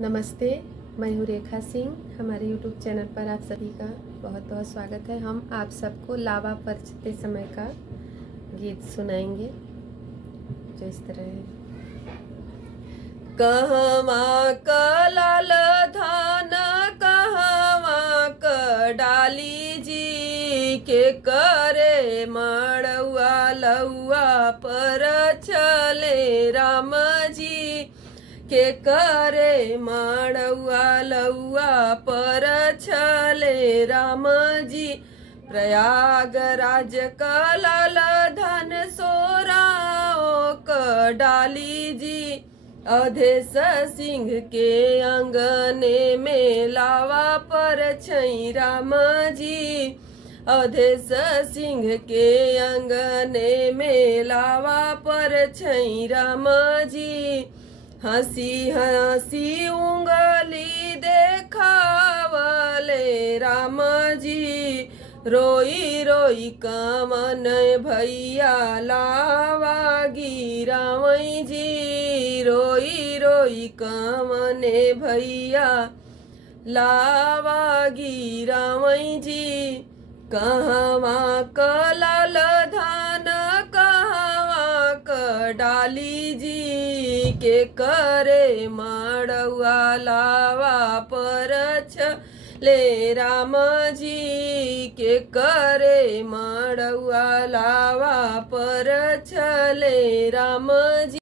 नमस्ते, मैं हूँ रेखा सिंह। हमारे YouTube चैनल पर आप सभी का बहुत बहुत स्वागत है। हम आप सबको लावा परछते समय का गीत सुनाएंगे जो इस तरह है। कहवा क लाल धान कहवा क डाली जी के करे मड़ुआ लउआ पर चले राम जी के करे मड़ुआ लउआ पर चले राम जी। प्रयागराज क लाल धन सोराओ क डाली जी अधेश सिंह के अंगने में लावा पर छई राम जी। अधेश सिंह के अंगने में लावा पर छई राम जी। हंसी हंसी उंगली देखावले राम जी। रोई रोई कामन भैया लावा गिरावई जी। रोई रोई कामन भैया लावा गिरावई जी। कहवा क लाल धान कहवा क डाली जी के करे मड़ुआ लावा पर ले राम जी के करे मड़ुआ लावा पर चले राम जी।